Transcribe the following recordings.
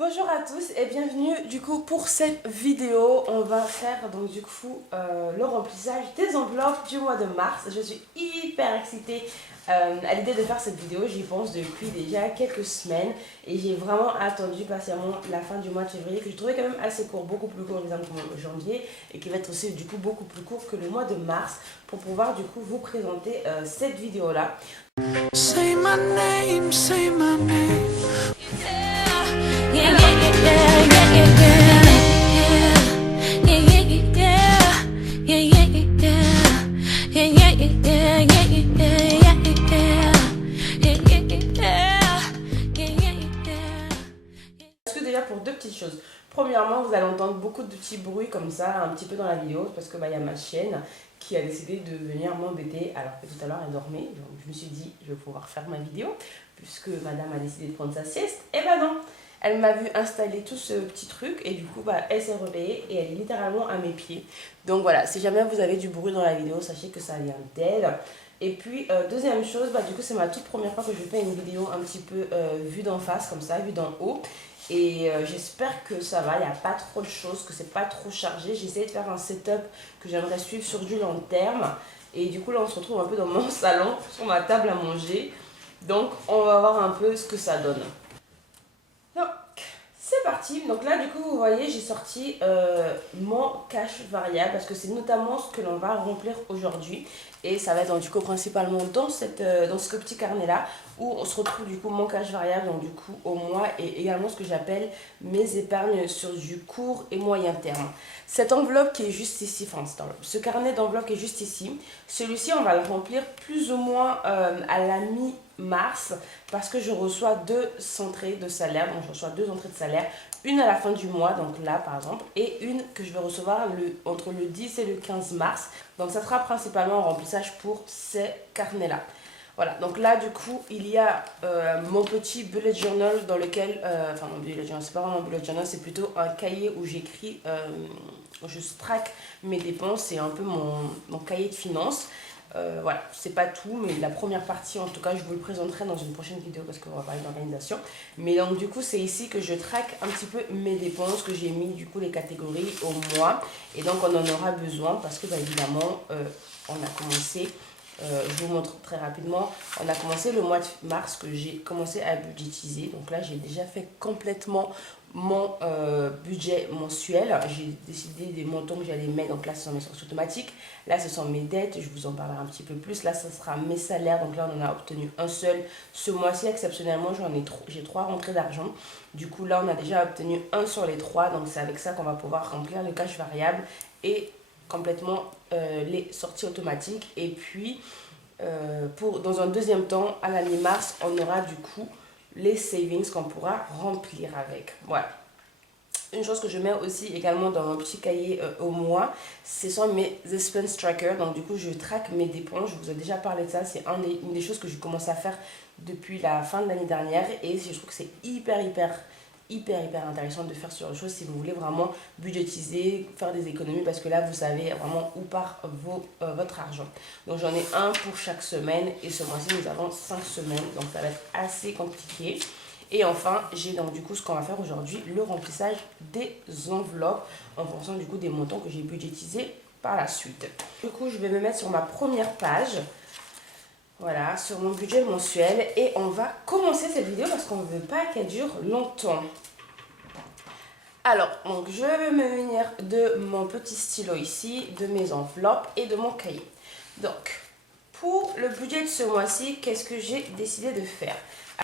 Bonjour à tous et bienvenue du coup pour cette vidéo. On va faire donc du coup le remplissage des enveloppes du mois de mars. Je suis hyper excitée à l'idée de faire cette vidéo. J'y pense depuis déjà quelques semaines et j'ai vraiment attendu patiemment la fin du mois de février que je trouvais quand même assez court, beaucoup plus court exemple que le janvier et qui va être aussi du coup beaucoup plus court que le mois de mars pour pouvoir du coup vous présenter cette vidéo là. Say my name, say my name. Déjà pour deux petites choses. Premièrement, vous allez entendre beaucoup de petits bruits comme ça, un petit peu dans la vidéo, parce que y a ma chienne qui a décidé de venir m'embêter alors que tout à l'heure elle dormait. Donc je me suis dit, je vais pouvoir faire ma vidéo, puisque madame a décidé de prendre sa sieste. Et bah non, elle m'a vu installer tout ce petit truc et du coup elle s'est réveillée et elle est littéralement à mes pieds. Donc voilà, si jamais vous avez du bruit dans la vidéo, sachez que ça vient d'elle. Et puis deuxième chose, du coup c'est ma toute première fois que je fais une vidéo un petit peu vue d'en face comme ça, vue d'en haut. Et j'espère que ça va, il n'y a pas trop de choses, que c'est pas trop chargé. J'essaie de faire un setup que j'aimerais suivre sur du long terme. Et du coup là on se retrouve un peu dans mon salon, sur ma table à manger. Donc on va voir un peu ce que ça donne. Donc c'est parti. Donc là du coup vous voyez j'ai sorti mon cash variable parce que c'est notamment ce que l'on va remplir aujourd'hui. Et ça va être donc, du coup principalement dans ce petit carnet là où on se retrouve du coup mon cash variable donc du coup au mois et également ce que j'appelle mes épargnes sur du court et moyen terme. Cette enveloppe qui est juste ici, enfin ce carnet d'enveloppe qui est juste ici, celui-ci on va le remplir plus ou moins à la mi-mars parce que je reçois deux entrées de salaire, donc je reçois deux entrées de salaire, une à la fin du mois, donc là par exemple, et une que je vais recevoir entre le 10 et le 15 mars. Donc ça sera principalement un remplissage pour ces carnets-là. Voilà, donc là du coup il y a mon petit bullet journal dans lequel, enfin mon bullet journal, c'est pas vraiment un bullet journal, c'est plutôt un cahier où j'écris, je traque mes dépenses, c'est un peu mon cahier de finances. Voilà, c'est pas tout, mais la première partie en tout cas je vous le présenterai dans une prochaine vidéo parce qu'on va parler d'organisation. Mais donc du coup c'est ici que je traque un petit peu mes dépenses, que j'ai mis du coup les catégories au mois. Et donc on en aura besoin parce que évidemment on a commencé, je vous montre très rapidement, on a commencé le mois de mars que j'ai commencé à budgétiser. Donc là j'ai déjà fait complètement mon budget mensuel. J'ai décidé des montants que j'allais mettre. Donc là ce sont mes sources automatiques, là ce sont mes dettes, je vous en parlerai un petit peu plus. Là ce sera mes salaires, donc là on en a obtenu un seul ce mois-ci. Exceptionnellement j'ai trois rentrées d'argent, du coup là on a déjà obtenu un sur les trois. Donc c'est avec ça qu'on va pouvoir remplir le cash variable et complètement les sorties automatiques. Et puis dans un deuxième temps à la mi-mars on aura du coup les savings qu'on pourra remplir avec. Voilà. Une chose que je mets aussi également dans mon petit cahier au mois, ce sont mes expense trackers. Donc du coup je traque mes dépenses. Je vous ai déjà parlé de ça. C'est une des choses que j'ai commencé à faire depuis la fin de l'année dernière. Et je trouve que c'est hyper intéressant de faire ce genre de choses si vous voulez vraiment budgétiser, faire des économies, parce que là vous savez vraiment où part votre argent. Donc j'en ai un pour chaque semaine et ce mois-ci nous avons 5 semaines, donc ça va être assez compliqué. Et enfin j'ai donc du coup ce qu'on va faire aujourd'hui, le remplissage des enveloppes en fonction du coup des montants que j'ai budgétisés par la suite. Du coup je vais me mettre sur ma première page. Voilà, sur mon budget mensuel, et on va commencer cette vidéo parce qu'on ne veut pas qu'elle dure longtemps. Alors, donc je vais me munir de mon petit stylo ici, de mes enveloppes et de mon cahier. Donc, pour le budget de ce mois-ci, qu'est-ce que j'ai décidé de faire?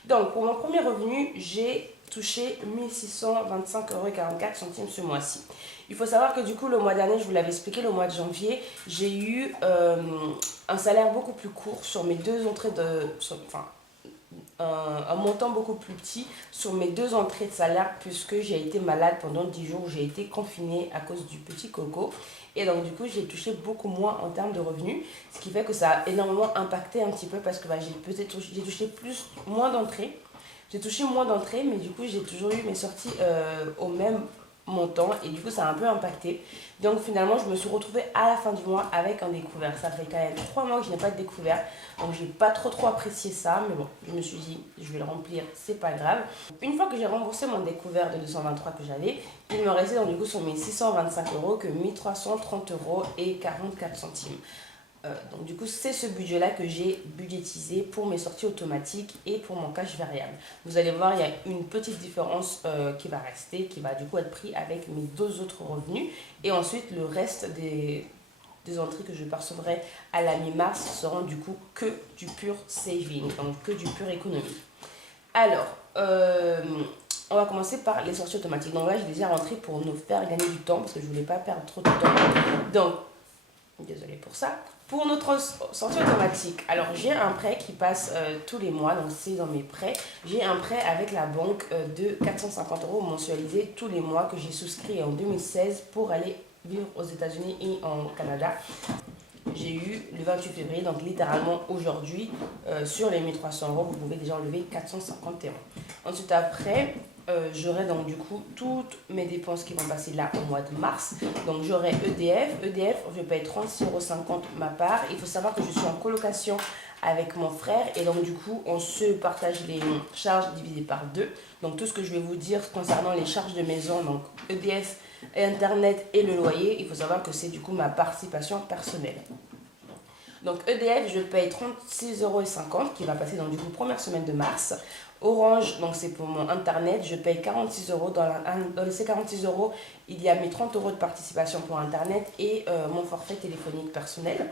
Donc, pour mon premier revenu, j'ai touché 1625,44 € ce mois-ci. Il faut savoir que du coup, le mois dernier, je vous l'avais expliqué, le mois de janvier, j'ai eu un salaire beaucoup plus court sur mes deux entrées un montant beaucoup plus petit sur mes deux entrées de salaire, puisque j'ai été malade pendant 10 jours, j'ai été confinée à cause du petit coco. Et donc du coup j'ai touché beaucoup moins en termes de revenus, ce qui fait que ça a énormément impacté un petit peu parce que j'ai touché moins d'entrées. J'ai touché moins d'entrées, mais du coup j'ai toujours eu mes sorties au même mon temps et du coup ça a un peu impacté. Donc finalement je me suis retrouvée à la fin du mois avec un découvert. Ça fait quand même 3 mois que je n'ai pas de découvert, donc j'ai pas trop apprécié ça, mais bon, je me suis dit je vais le remplir, c'est pas grave. Une fois que j'ai remboursé mon découvert de 223 que j'avais, il me restait donc du coup sur mes 625 € que 1330 € et 44 centimes. Donc du coup c'est ce budget là que j'ai budgétisé pour mes sorties automatiques et pour mon cash variable. Vous allez voir, il y a une petite différence qui va rester, qui va du coup être pris avec mes 2 autres revenus, et ensuite le reste des entrées que je percevrai à la mi-mars seront du coup que du pur saving, donc que du pur économie. Alors on va commencer par les sorties automatiques. Donc là j'ai déjà rentré pour nous faire gagner du temps parce que je voulais pas perdre trop de temps. Donc désolée pour ça. Pour notre sortie automatique, alors j'ai un prêt qui passe tous les mois, donc c'est dans mes prêts. J'ai un prêt avec la banque de 450 € mensualisés tous les mois que j'ai souscrit en 2016 pour aller vivre aux États-Unis et en Canada. J'ai eu le 28 février, donc littéralement aujourd'hui, sur les 1300 €, vous pouvez déjà enlever 451. Ensuite après, j'aurai donc du coup toutes mes dépenses qui vont passer là au mois de mars. Donc j'aurai EDF, je paye 36,50 € ma part. Il faut savoir que je suis en colocation avec mon frère et donc du coup on se partage les charges divisées par 2. Donc tout ce que je vais vous dire concernant les charges de maison, donc EDF, Internet et le loyer, il faut savoir que c'est du coup ma participation personnelle. Donc EDF, je paye 36,50 € qui va passer dans du coup première semaine de mars. Orange, donc c'est pour mon internet, je paye 46 €. Dans ces 46 €, il y a mes 30 € de participation pour internet et mon forfait téléphonique personnel.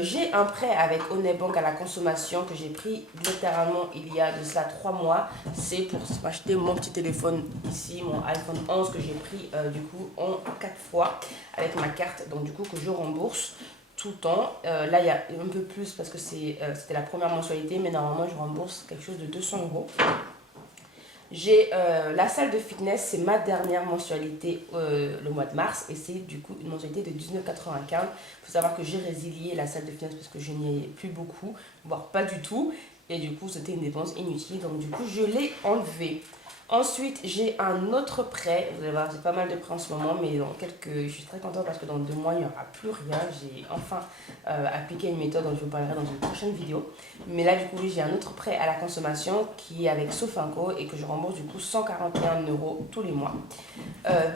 J'ai un prêt avec Honnête Bank à la consommation que j'ai pris littéralement il y a de cela 3 mois. C'est pour acheter mon petit téléphone ici, mon iPhone 11 que j'ai pris du coup en 4 fois avec ma carte, donc du coup que je rembourse tout le temps. Là il y a un peu plus parce que c'était la première mensualité, mais normalement je rembourse quelque chose de 200 €. J'ai la salle de fitness, c'est ma dernière mensualité le mois de mars et c'est du coup une mensualité de 19,95 €. Il faut savoir que j'ai résilié la salle de fitness parce que je n'y ai plus beaucoup, voire pas du tout, et du coup c'était une dépense inutile, donc du coup je l'ai enlevé. Ensuite, j'ai un autre prêt. Vous allez voir, j'ai pas mal de prêts en ce moment, mais je suis très contente parce que dans 2 mois, il n'y aura plus rien. J'ai enfin appliqué une méthode dont je vous parlerai dans une prochaine vidéo. Mais là, du coup, j'ai un autre prêt à la consommation qui est avec Sofinco et que je rembourse du coup 141 € tous les mois.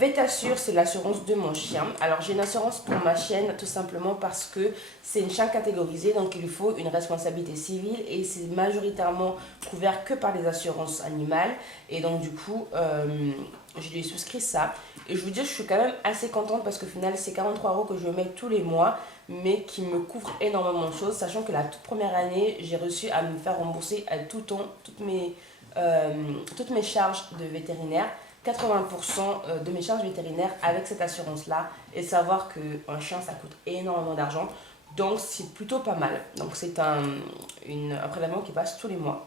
Vétassure, c'est l'assurance de mon chien. Alors, j'ai une assurance pour ma chienne tout simplement parce que c'est une chienne catégorisée, donc il lui faut une responsabilité civile et c'est majoritairement couvert que par les assurances animales. Et donc du coup, je lui ai souscrit ça. Et je vous dis, je suis quand même assez contente parce qu'au final, c'est 43 € que je mets tous les mois, mais qui me couvre énormément de choses. Sachant que la toute première année, j'ai réussi à me faire rembourser à toutes mes charges de vétérinaire. 80% de mes charges vétérinaires avec cette assurance-là. Et savoir qu'un chien, ça coûte énormément d'argent. Donc c'est plutôt pas mal. Donc c'est un prélèvement qui passe tous les mois.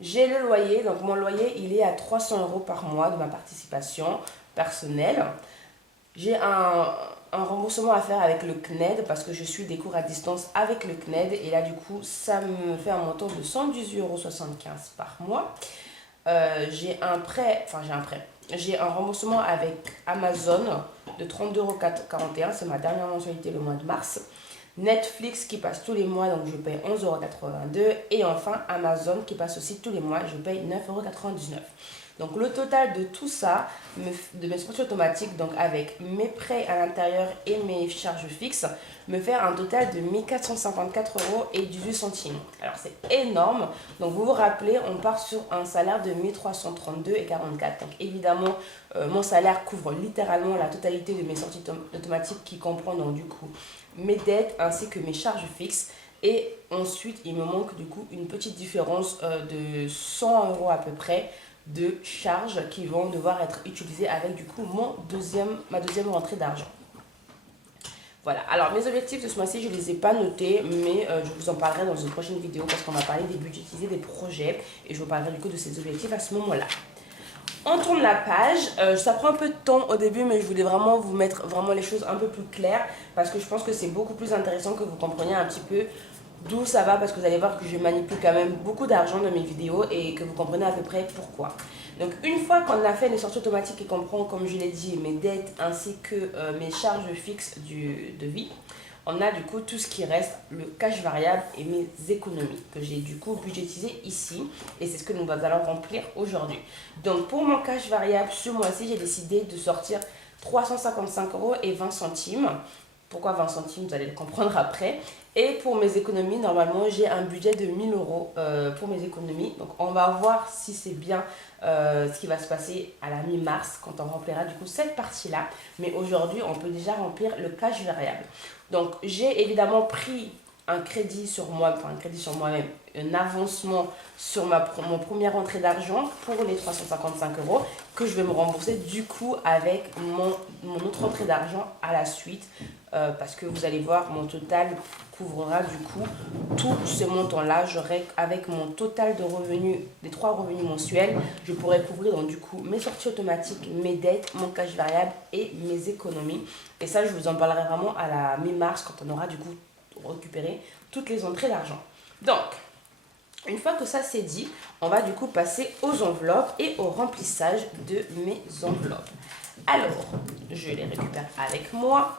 J'ai le loyer, donc mon loyer il est à 300 € par mois de ma participation personnelle. J'ai un remboursement à faire avec le CNED parce que je suis des cours à distance avec le CNED et là du coup ça me fait un montant de 118,75 € par mois. J'ai un remboursement avec Amazon de 32,41 €, c'est ma dernière mensualité le mois de mars. Netflix qui passe tous les mois, donc je paye 11,82 €. Et enfin Amazon qui passe aussi tous les mois, je paye 9,99 €. Donc le total de tout ça, de mes sorties automatiques, donc avec mes prêts à l'intérieur et mes charges fixes, me fait un total de 1354,18 €. Alors c'est énorme. Donc vous vous rappelez, on part sur un salaire de 1332,44 €. Donc évidemment, mon salaire couvre littéralement la totalité de mes sorties automatiques qui comprend donc du coup mes dettes ainsi que mes charges fixes. Et ensuite, il me manque du coup une petite différence de 100 € à peu près de charges qui vont devoir être utilisées avec du coup ma deuxième rentrée d'argent. Voilà, alors mes objectifs de ce mois-ci, je ne les ai pas notés, mais je vous en parlerai dans une prochaine vidéo parce qu'on va parler des budgétisés, des projets, et je vous parlerai du coup de ces objectifs à ce moment-là. On tourne la page, ça prend un peu de temps au début, mais je voulais vraiment vous mettre vraiment les choses un peu plus claires parce que je pense que c'est beaucoup plus intéressant que vous compreniez un petit peu d'où ça va, parce que vous allez voir que je manipule quand même beaucoup d'argent dans mes vidéos et que vous comprenez à peu près pourquoi. Donc une fois qu'on a fait les sorties automatiques et qu'on prend, comme je l'ai dit, mes dettes ainsi que mes charges fixes de vie, on a du coup tout ce qui reste, le cash variable et mes économies que j'ai du coup budgétisé ici. Et c'est ce que nous allons remplir aujourd'hui. Donc pour mon cash variable, ce mois-ci, j'ai décidé de sortir 355 euros et 20 centimes. Pourquoi 20 centimes, vous allez le comprendre après. Et pour mes économies, normalement, j'ai un budget de 1000 euros pour mes économies. Donc on va voir si c'est bien ce qui va se passer à la mi-mars quand on remplira du coup cette partie-là. Mais aujourd'hui, on peut déjà remplir le cash variable. Donc j'ai évidemment pris un crédit sur moi, enfin un crédit sur moi-même, un avancement sur mon première entrée d'argent pour les 355 euros que je vais me rembourser du coup avec mon autre entrée d'argent à la suite parce que vous allez voir, mon total couvrira du coup tout ce montant-là. J'aurai avec mon total de revenus, des 3 revenus mensuels, je pourrai couvrir donc du coup mes sorties automatiques, mes dettes, mon cash variable et mes économies. Et ça, je vous en parlerai vraiment à la mi-mars quand on aura du coup récupéré toutes les entrées d'argent. Donc, une fois que ça c'est dit, on va du coup passer aux enveloppes et au remplissage de mes enveloppes. Alors, je les récupère avec moi.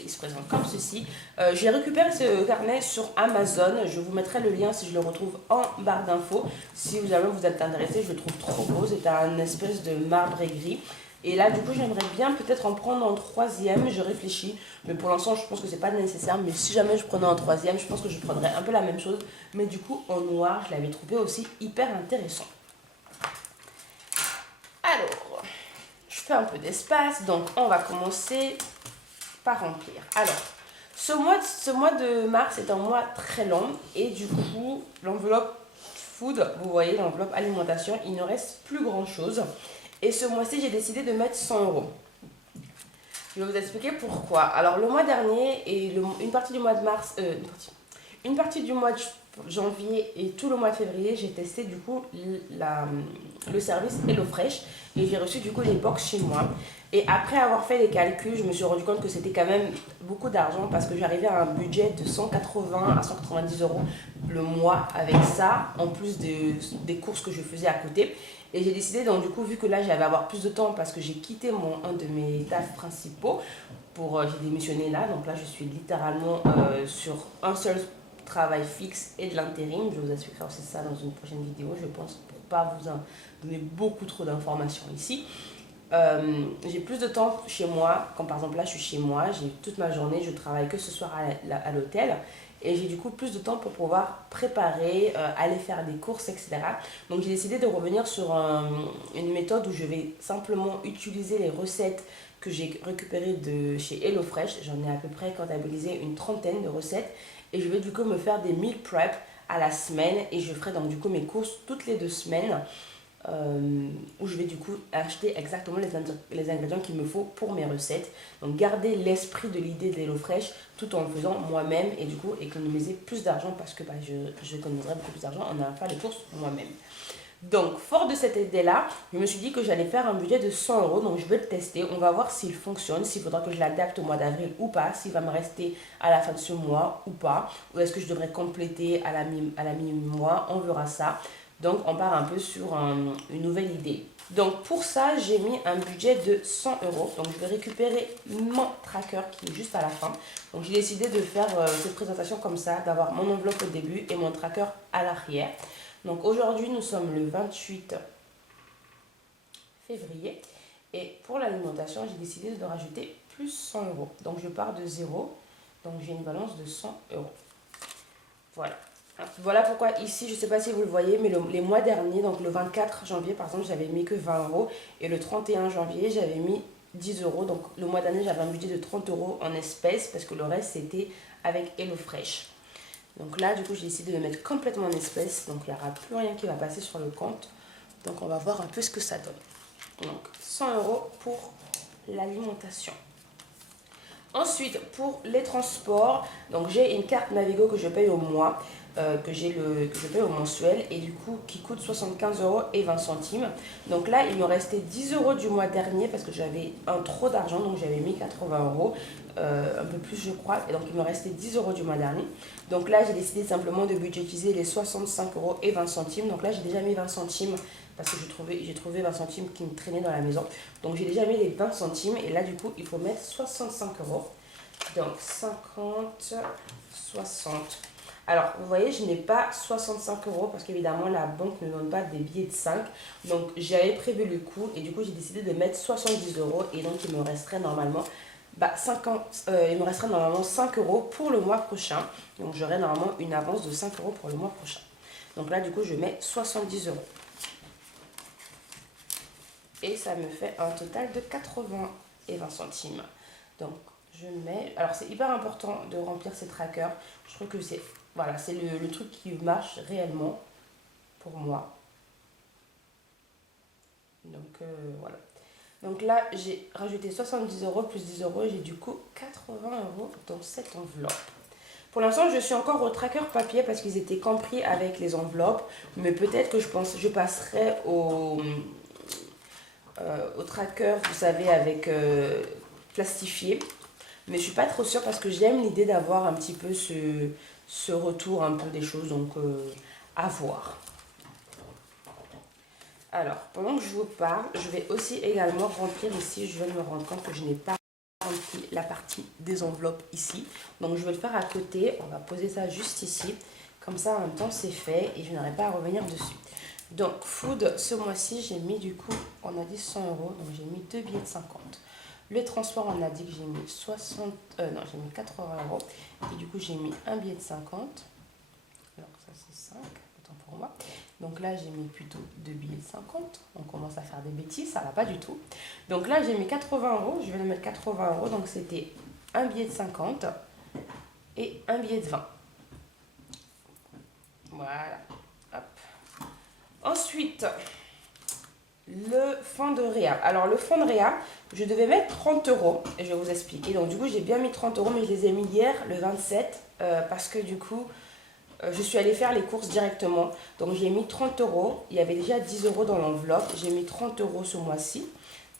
Il se présente comme ceci. J'ai récupéré ce carnet sur Amazon. Je vous mettrai le lien si je le retrouve en barre d'infos. Si vous êtes intéressé, je le trouve trop beau. C'est un espèce de marbre gris. Et là, du coup, j'aimerais bien peut-être en prendre en troisième. Je réfléchis. Mais pour l'instant, je pense que c'est pas nécessaire. Mais si jamais je prenais en troisième, je pense que je prendrais un peu la même chose. Mais du coup, en noir, je l'avais trouvé aussi hyper intéressant. Alors, je fais un peu d'espace. Donc, on va commencer par remplir. Alors, ce mois de mars est un mois très long. Et du coup, l'enveloppe food, vous voyez, l'enveloppe alimentation, il ne reste plus grand-chose. Et ce mois-ci, j'ai décidé de mettre 100 euros. Je vais vous expliquer pourquoi. Alors, le mois dernier et une partie du mois de mars, une partie du mois de janvier et tout le mois de février, j'ai testé du coup le service HelloFresh et j'ai reçu du coup les box chez moi. Et après avoir fait les calculs, je me suis rendu compte que c'était quand même beaucoup d'argent parce que j'arrivais à un budget de 180 à 190 euros le mois avec ça, en plus des courses que je faisais à côté. Et j'ai décidé, donc du coup, vu que là j'allais avoir plus de temps parce que j'ai quitté un de mes tafs principaux, j'ai démissionné là, donc là je suis littéralement sur un seul travail fixe et de l'intérim. Je vais vous expliquer aussi ça dans une prochaine vidéo, je pense, pour pas vous en donner beaucoup trop d'informations ici. J'ai plus de temps chez moi, comme par exemple là je suis chez moi, j'ai toute ma journée, je travaille que ce soir à l'hôtel. Et j'ai du coup plus de temps pour pouvoir préparer, aller faire des courses, etc. Donc j'ai décidé de revenir sur une méthode où je vais simplement utiliser les recettes que j'ai récupérées de chez HelloFresh. J'en ai à peu près comptabilisé une trentaine de recettes. Et je vais du coup me faire des meal prep à la semaine. Et je ferai donc du coup mes courses toutes les 2 semaines. Où je vais du coup acheter exactement les ingrédients qu'il me faut pour mes recettes. Donc garder l'esprit de l'idée de HelloFresh tout en le faisant moi-même et du coup économiser plus d'argent parce que je économiserai beaucoup plus d'argent en allant faire les courses moi-même. Donc fort de cette idée-là, je me suis dit que j'allais faire un budget de 100 euros. Donc je vais le tester, on va voir s'il fonctionne, s'il faudra que je l'adapte au mois d'avril ou pas, s'il va me rester à la fin de ce mois ou pas, ou est-ce que je devrais compléter à la mi-mois, on verra ça. Donc, on part un peu sur une nouvelle idée. Donc, pour ça, j'ai mis un budget de 100 euros. Donc, je vais récupérer mon tracker qui est juste à la fin. Donc, j'ai décidé de faire cette présentation comme ça, d'avoir mon enveloppe au début et mon tracker à l'arrière. Donc, aujourd'hui, nous sommes le 28 février. Et pour l'alimentation, j'ai décidé de rajouter plus 100 euros. Donc, je pars de 0. Donc, j'ai une balance de 100 euros. Voilà. Voilà pourquoi ici, je ne sais pas si vous le voyez, mais les mois derniers, donc le 24 janvier par exemple, j'avais mis que 20 euros. Et le 31 janvier, j'avais mis 10 euros. Donc le mois dernier, j'avais un budget de 30 euros en espèces parce que le reste, c'était avec HelloFresh. Donc là, du coup, j'ai décidé de mettre complètement en espèces. Donc il n'y aura plus rien qui va passer sur le compte. Donc on va voir un peu ce que ça donne. Donc 100 euros pour l'alimentation. Ensuite, pour les transports, donc j'ai une carte Navigo que je paye au mois, que je paye au mensuel et du coup qui coûte 75 euros et 20 centimes. Donc là, il me restait 10 euros du mois dernier parce que j'avais un trop d'argent, donc j'avais mis 80 euros, un peu plus je crois, et donc il me restait 10 euros du mois dernier. Donc là, j'ai décidé simplement de budgétiser les 65 euros et 20 centimes. Donc là, j'ai déjà mis 20 centimes parce que j'ai trouvé 20 centimes qui me traînaient dans la maison. Donc j'ai déjà mis les 20 centimes et là du coup il faut mettre 65 euros. Donc 50, 60. Alors vous voyez, je n'ai pas 65 euros parce qu'évidemment la banque ne donne pas des billets de 5. Donc j'avais prévu le coup et du coup j'ai décidé de mettre 70 euros et donc il me resterait normalement 5 euros pour le mois prochain. Donc j'aurai normalement une avance de 5 euros pour le mois prochain. Donc là du coup je mets 70 euros. Et ça me fait un total de 80 et 20 centimes. Donc je mets... Alors c'est hyper important de remplir ces trackers. Je trouve que c'est voilà, c'est le truc qui marche réellement pour moi. Donc voilà. Donc là j'ai rajouté 70 euros plus 10 euros et j'ai du coup 80 euros dans cette enveloppe. Pour l'instant, je suis encore au tracker papier parce qu'ils étaient compris avec les enveloppes. Mais peut-être que je passerai au tracker, vous savez, avec plastifié. Mais je suis pas trop sûre parce que j'aime l'idée d'avoir un petit peu ce retour un peu des choses. Donc, à voir. Alors, pendant que je vous parle, je vais aussi également remplir ici. Je vais me rendre compte que je n'ai pas rempli la partie des enveloppes ici. Donc, je vais le faire à côté. On va poser ça juste ici. Comme ça, en même temps, c'est fait et je n'aurai pas à revenir dessus. Donc, food, ce mois-ci, j'ai mis du coup, on a dit 100 euros. Donc, j'ai mis 2 billets de 50. Le transport, on a dit que j'ai mis j'ai mis 80 euros. Et du coup, j'ai mis un billet de 50. Alors, ça, c'est 5. Autant pour moi. Donc là, j'ai mis plutôt 2 billets de 50. On commence à faire des bêtises, ça va pas du tout. Donc là, j'ai mis 80 euros. Je vais le mettre 80 euros. Donc c'était un billet de 50 et un billet de 20. Voilà. Hop. Ensuite, le fonds de réa. Alors le fonds de réa, je devais mettre 30 euros. Et je vais vous expliquer. Donc du coup, j'ai bien mis 30 euros, mais je les ai mis hier, le 27. Parce que du coup... je suis allée faire les courses directement. Donc j'ai mis 30 euros. Il y avait déjà 10 euros dans l'enveloppe. J'ai mis 30 euros ce mois-ci.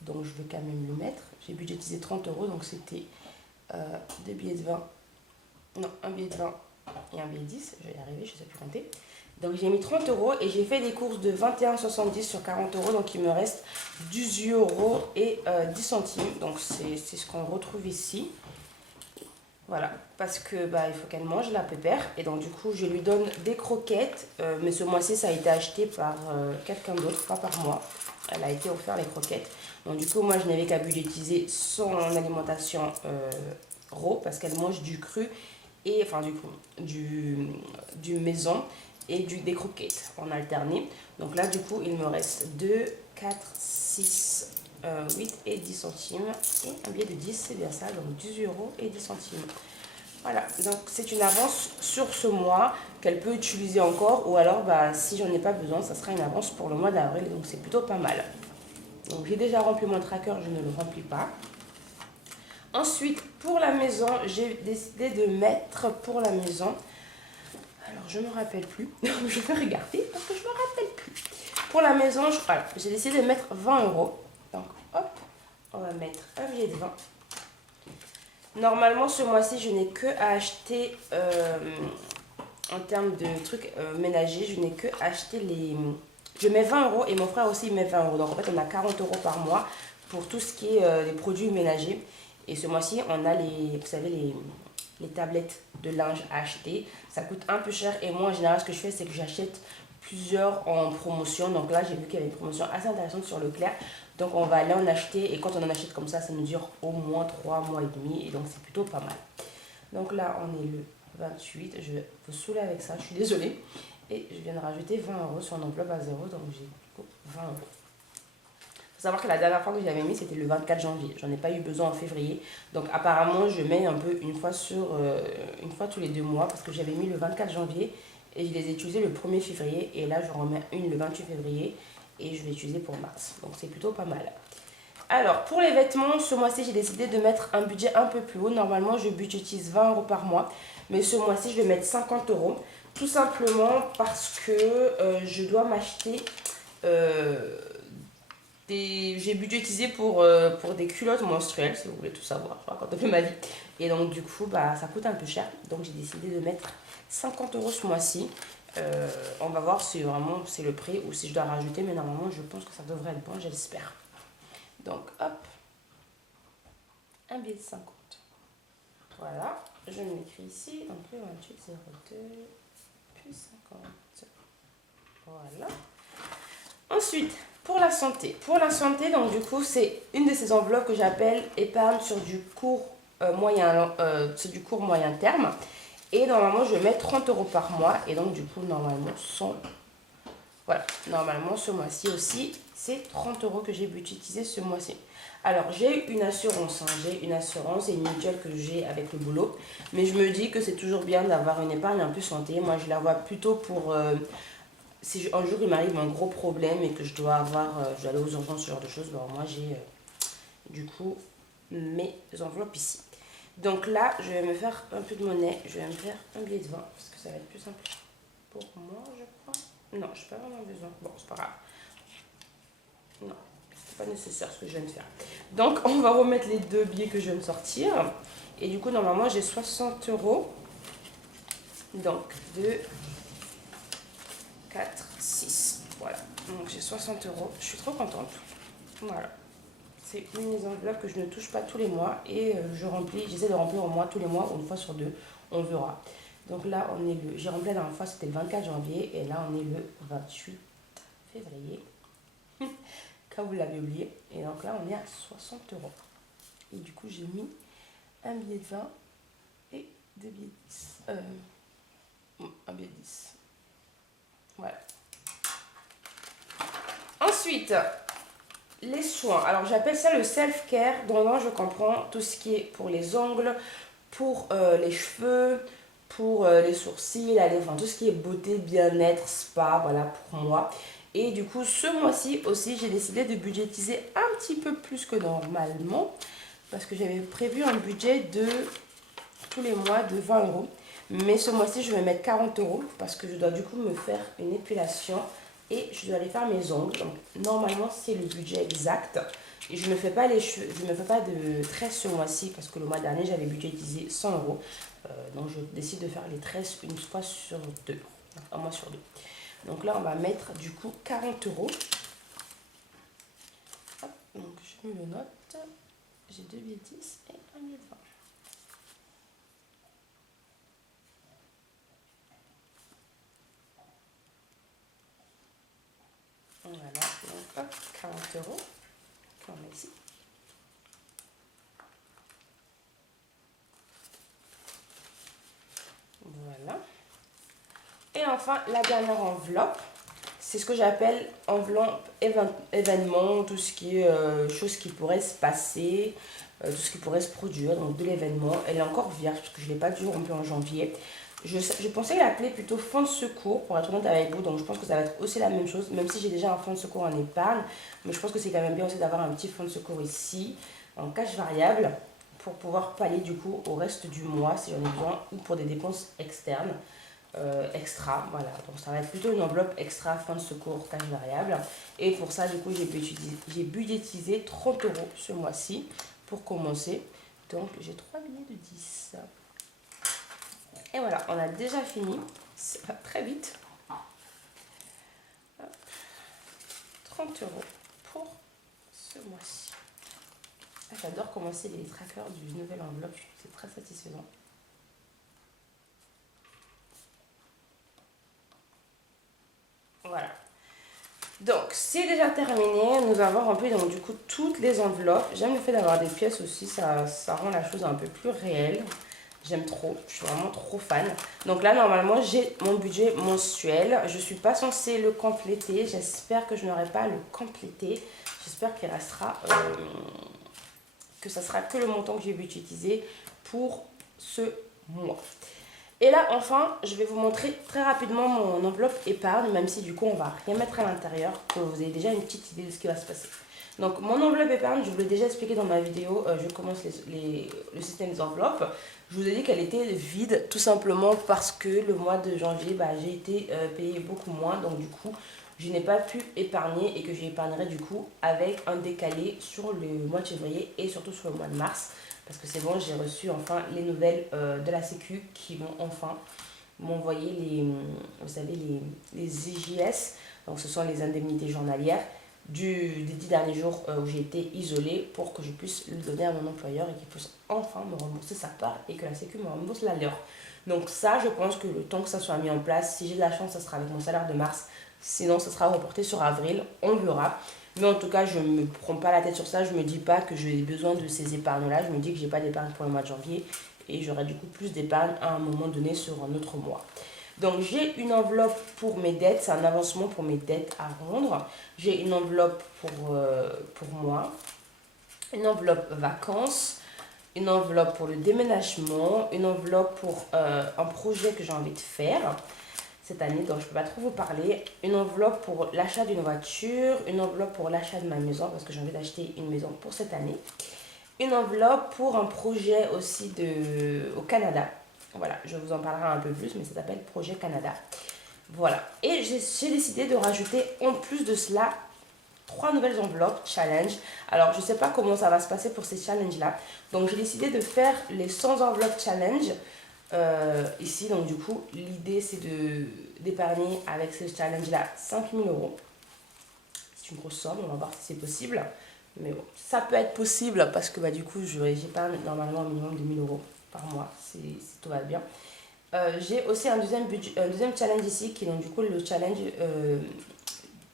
Donc je vais quand même le mettre. J'ai budgétisé 30 euros. Donc c'était 2 billets de 20. Non, un billet de 20 et un billet de 10. Je vais y arriver, je ne sais plus compter. Donc j'ai mis 30 euros et j'ai fait des courses de 21,70 sur 40 euros. Donc il me reste 18 euros et 10 centimes. Donc c'est ce qu'on retrouve ici. Voilà, parce que il faut qu'elle mange la pépère. Et donc du coup, je lui donne des croquettes. Mais ce mois-ci, ça a été acheté par quelqu'un d'autre, pas par moi. Elle a été offerte les croquettes. Donc du coup, moi, je n'avais qu'à budgétiser son alimentation raw parce qu'elle mange du cru et enfin du maison et des croquettes en alterné. Donc là, du coup, il me reste 2, 4, 6... 8 et 10 centimes et un billet de 10, c'est bien ça, donc 18 euros et 10 centimes. Voilà, donc c'est une avance sur ce mois qu'elle peut utiliser encore ou alors si j'en ai pas besoin, ça sera une avance pour le mois d'avril, donc c'est plutôt pas mal. Donc j'ai déjà rempli mon tracker, je ne le remplis pas. Ensuite, pour la maison, j'ai décidé de mettre pour la maison, alors je me rappelle plus, je vais regarder parce que je me rappelle plus. Pour la maison, j'ai décidé de mettre 20 euros. Donc, hop, on va mettre un billet de 20. Normalement, ce mois-ci, je n'ai que à acheter, en termes de trucs ménagers, je n'ai que à acheter les... Je mets 20 euros et mon frère aussi il met 20 euros. Donc, en fait, on a 40 euros par mois pour tout ce qui est les produits ménagers. Et ce mois-ci, on a vous savez, les tablettes de linge à acheter. Ça coûte un peu cher et moi, en général, ce que je fais, c'est que j'achète plusieurs en promotion. Donc là, j'ai vu qu'il y avait une promotion assez intéressante sur Leclerc. Donc on va aller en acheter et quand on en achète comme ça nous dure au moins 3 mois et demi et donc c'est plutôt pas mal. Donc là on est le 28, je vais vous saouler avec ça, je suis désolée. Et je viens de rajouter 20 euros sur un enveloppe à 0, donc j'ai 20 euros. Il faut savoir que la dernière fois que j'avais mis c'était le 24 janvier, j'en ai pas eu besoin en février. Donc apparemment je mets un peu une fois tous les 2 mois parce que j'avais mis le 24 janvier et je les ai utilisés le 1er février et là je remets une le 28 février. Et je vais utiliser pour mars. Donc c'est plutôt pas mal. Alors pour les vêtements, ce mois-ci j'ai décidé de mettre un budget un peu plus haut. Normalement je budgétise 20 euros par mois. Mais ce mois-ci je vais mettre 50 euros. Tout simplement parce que je dois m'acheter j'ai budgétisé pour des culottes menstruelles, si vous voulez tout savoir. Je raconte un peu ma vie. Et donc du coup ça coûte un peu cher. Donc j'ai décidé de mettre 50 euros ce mois-ci. On va voir si vraiment c'est le prix ou si je dois rajouter, mais normalement je pense que ça devrait être bon, j'espère. Donc hop, un billet de 50. Voilà, je m'écris ici, donc le 2802 plus 50. Voilà. Ensuite, pour la santé. Pour la santé, donc du coup, c'est une de ces enveloppes que j'appelle épargne sur du court moyen terme. Et normalement, je mets 30 euros par mois. Et donc, du coup, normalement, voilà, normalement, ce mois-ci aussi, c'est 30 euros que j'ai budgétisé ce mois-ci. Alors, j'ai une assurance. J'ai une assurance et une mutuelle que j'ai avec le boulot. Mais je me dis que c'est toujours bien d'avoir une épargne un peu santé. Moi, je la vois plutôt pour... si un jour il m'arrive un gros problème et que je dois je dois aller aux urgences, ce genre de choses, moi j'ai du coup mes enveloppes ici. Donc là, je vais me faire un peu de monnaie, je vais me faire un billet de 20 parce que ça va être plus simple pour moi, je crois. Non, je n'ai pas vraiment besoin. Bon, c'est pas grave. Non, c'est pas nécessaire ce que je viens de faire. Donc, on va remettre les deux billets que je viens de sortir. Et du coup, normalement, j'ai 60 euros. Donc, 2, 4, 6. Voilà. Donc, j'ai 60 euros. Je suis trop contente. Voilà. C'est une des enveloppes que je ne touche pas tous les mois et j'essaie de remplir au moins tous les mois, une fois sur deux, on verra. Donc là, j'ai rempli la dernière fois, c'était le 24 janvier et là, on est le 28 février, quand vous l'avez oublié. Et donc là, on est à 60 euros. Et du coup, j'ai mis un billet de 20 et deux billets de 10. Un billet de 10. Voilà. Ensuite, les soins. Alors, j'appelle ça le self-care. Dedans, je comprends tout ce qui est pour les ongles, pour les cheveux, pour les sourcils, la lèvre, tout ce qui est beauté, bien-être, spa, voilà, pour moi. Et du coup, ce mois-ci aussi, j'ai décidé de budgétiser un petit peu plus que normalement. Parce que j'avais prévu un budget de tous les mois de 20 euros. Mais ce mois-ci, je vais mettre 40 euros parce que je dois du coup me faire une épilation et je dois aller faire mes ongles. Donc, normalement, c'est le budget exact. Et je ne me fais pas les cheveux, je ne me fais pas de tresses ce mois-ci parce que le mois dernier, j'avais budgétisé 100 euros. Donc, je décide de faire les tresses une fois sur deux, un mois sur deux. Donc là, on va mettre du coup 40 euros. Hop, donc je me le note. J'ai deux billets de 10 et un billet de 20. Voilà, donc hop, 40 euros. On met ici. Voilà. Et enfin, la dernière enveloppe, c'est ce que j'appelle enveloppe événement, tout ce qui est choses qui pourraient se passer, tout ce qui pourrait se produire, donc de l'événement. Elle est encore vierge parce que je ne l'ai pas dû romper en janvier. Je pensais l'appeler plutôt fonds de secours pour être honnête avec vous, donc je pense que ça va être aussi la même chose, même si j'ai déjà un fonds de secours en épargne, mais je pense que c'est quand même bien aussi d'avoir un petit fonds de secours ici, en cash variable, pour pouvoir pallier du coup au reste du mois si j'en ai besoin, ou pour des dépenses externes, extra, voilà, donc ça va être plutôt une enveloppe extra fonds de secours cash variable, et pour ça du coup j'ai budgétisé 30 euros ce mois-ci pour commencer, donc j'ai 3 billets de 10. Et voilà, on a déjà fini. Ça va très vite. Hop. 30 euros pour ce mois-ci. Ah, j'adore commencer les trackers du nouvel enveloppe. C'est très satisfaisant. Voilà. Donc, c'est déjà terminé. Nous avons rempli donc du coup toutes les enveloppes. J'aime le fait d'avoir des pièces aussi. Ça rend la chose un peu plus réelle. J'aime trop, je suis vraiment trop fan. Donc là, normalement, j'ai mon budget mensuel. Je ne suis pas censée le compléter. J'espère que je n'aurai pas à le compléter. J'espère qu'il restera, que ça sera que le montant que j'ai budgétisé pour ce mois. Et là, enfin, je vais vous montrer très rapidement mon enveloppe épargne, même si du coup, on va rien mettre à l'intérieur, pour que vous ayez déjà une petite idée de ce qui va se passer. Donc, mon enveloppe épargne, je vous l'ai déjà expliqué dans ma vidéo, je commence le système des enveloppes. Je vous ai dit qu'elle était vide, tout simplement parce que le mois de janvier, j'ai été payée beaucoup moins. Donc, du coup, je n'ai pas pu épargner et que j'épargnerai du coup avec un décalé sur le mois de février et surtout sur le mois de mars. Parce que c'est bon, j'ai reçu enfin les nouvelles de la Sécu qui vont enfin m'envoyer vous savez, les IJS, donc ce sont les indemnités journalières des 10 derniers jours où j'ai été isolée, pour que je puisse le donner à mon employeur et qu'il puisse enfin me rembourser sa part et que la Sécu me rembourse la leur. Donc ça, je pense que le temps que ça soit mis en place, si j'ai de la chance, ça sera avec mon salaire de mars, sinon ça sera reporté sur avril, on verra. Mais en tout cas, je ne me prends pas la tête sur ça, je ne me dis pas que j'ai besoin de ces épargnes-là, je me dis que je n'ai pas d'épargne pour le mois de janvier et j'aurai du coup plus d'épargne à un moment donné sur un autre mois. Donc j'ai une enveloppe pour mes dettes, c'est un avancement pour mes dettes à rendre. J'ai une enveloppe pour moi, une enveloppe vacances, une enveloppe pour le déménagement, une enveloppe pour un projet que j'ai envie de faire cette année, donc je ne peux pas trop vous parler, une enveloppe pour l'achat d'une voiture, une enveloppe pour l'achat de ma maison parce que j'ai envie d'acheter une maison pour cette année, une enveloppe pour un projet aussi au Canada. Voilà, je vous en parlerai un peu plus, mais ça s'appelle Projet Canada. Voilà, et j'ai décidé de rajouter en plus de cela 3 nouvelles enveloppes challenge. Alors, je ne sais pas comment ça va se passer pour ces challenges-là. Donc, j'ai décidé de faire les 100 enveloppes challenge ici. Donc, du coup, l'idée, c'est d'épargner avec ce challenge-là 5 000 €. C'est une grosse somme, on va voir si c'est possible. Mais bon, ça peut être possible parce que du coup, j'épargne normalement un minimum de 1 000 € par mois, si tout va bien. J'ai aussi un deuxième challenge ici, qui est donc du coup le challenge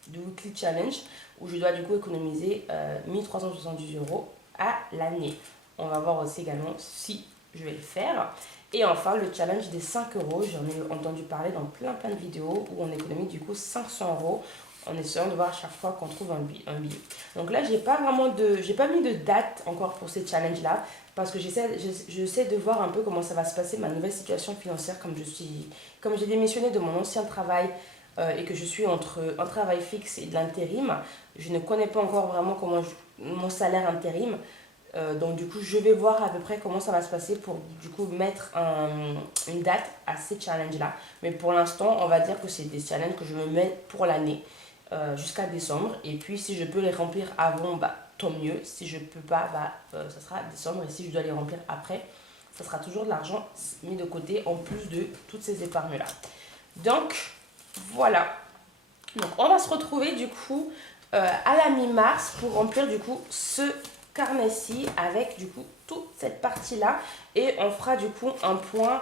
du Weekly Challenge, où je dois du coup économiser 1370 € à l'année. On va voir aussi également si je vais le faire. Et enfin, le challenge des 5 €, j'en ai entendu parler dans plein de vidéos, où on économise du coup 500 € en essayant de voir à chaque fois qu'on trouve un billet. Donc là, j'ai pas mis de date encore pour ces challenges-là, parce que j'essaie de voir un peu comment ça va se passer, ma nouvelle situation financière, comme j'ai démissionné de mon ancien travail et que je suis entre un travail fixe et de l'intérim. Je ne connais pas encore vraiment mon salaire intérim. Donc du coup, je vais voir à peu près comment ça va se passer pour du coup mettre une date à ces challenges-là. Mais pour l'instant, on va dire que c'est des challenges que je me mets pour l'année. Jusqu'à décembre, et puis si je peux les remplir avant, tant mieux. Si je peux pas, ça sera décembre, et si je dois les remplir après, ça sera toujours de l'argent mis de côté en plus de toutes ces épargnes là. Donc voilà, donc on va se retrouver du coup à la mi-mars pour remplir du coup ce carnet-ci avec du coup toute cette partie là, et on fera du coup un point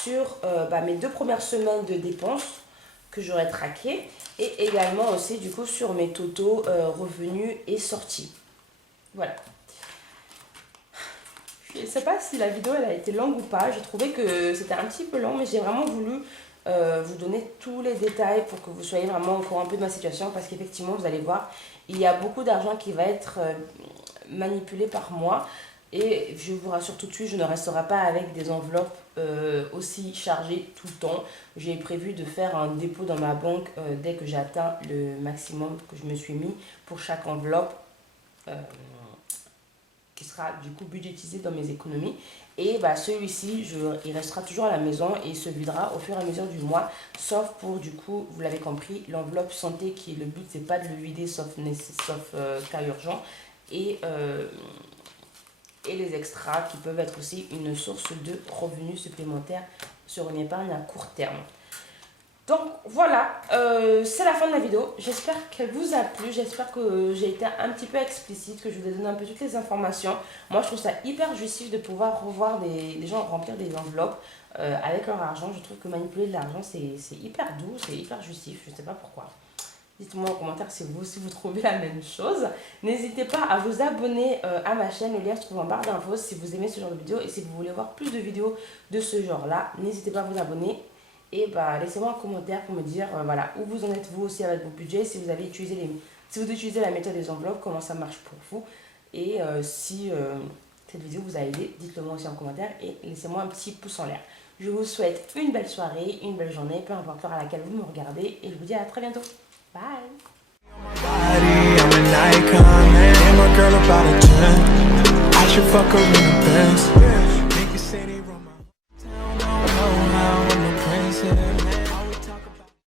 sur mes 2 premières semaines de dépenses que j'aurai traqué, et également aussi du coup sur mes totaux revenus et sorties. Voilà. Je ne sais pas si la vidéo elle a été longue ou pas, j'ai trouvé que c'était un petit peu long, mais j'ai vraiment voulu vous donner tous les détails pour que vous soyez vraiment au courant un peu de ma situation, parce qu'effectivement vous allez voir, il y a beaucoup d'argent qui va être manipulé par moi. Et je vous rassure tout de suite, je ne resterai pas avec des enveloppes aussi chargées tout le temps. J'ai prévu de faire un dépôt dans ma banque dès que j'ai atteint le maximum que je me suis mis pour chaque enveloppe qui sera du coup budgétisé dans mes économies. Et celui-ci, il restera toujours à la maison et il se videra au fur et à mesure du mois, sauf pour du coup, vous l'avez compris, l'enveloppe santé, qui est le but, c'est pas de le vider sauf cas urgent. Et les extras qui peuvent être aussi une source de revenus supplémentaires sur une épargne à court terme. Donc voilà, c'est la fin de la vidéo. J'espère qu'elle vous a plu, j'espère que j'ai été un petit peu explicite, que je vous ai donné un peu toutes les informations. Moi je trouve ça hyper jouissif de pouvoir revoir des gens remplir des enveloppes avec leur argent. Je trouve que manipuler de l'argent c'est hyper doux, c'est hyper jouissif, je ne sais pas pourquoi. Dites-moi en commentaire si vous trouvez la même chose. N'hésitez pas à vous abonner à ma chaîne, le lien se trouve en barre d'infos si vous aimez ce genre de vidéo. Et si vous voulez voir plus de vidéos de ce genre-là, n'hésitez pas à vous abonner. Et laissez-moi un commentaire pour me dire voilà, où vous en êtes vous aussi avec vos budgets, si vous utilisez la méthode des enveloppes, comment ça marche pour vous. Et si cette vidéo vous a aidé, dites-le moi aussi en commentaire et laissez-moi un petit pouce en l'air. Je vous souhaite une belle soirée, une belle journée, peu importe l'heure à laquelle vous me regardez. Et je vous dis à très bientôt. Bye. I'm an icon, and my girl about a 10. I should fuck her in the Benz.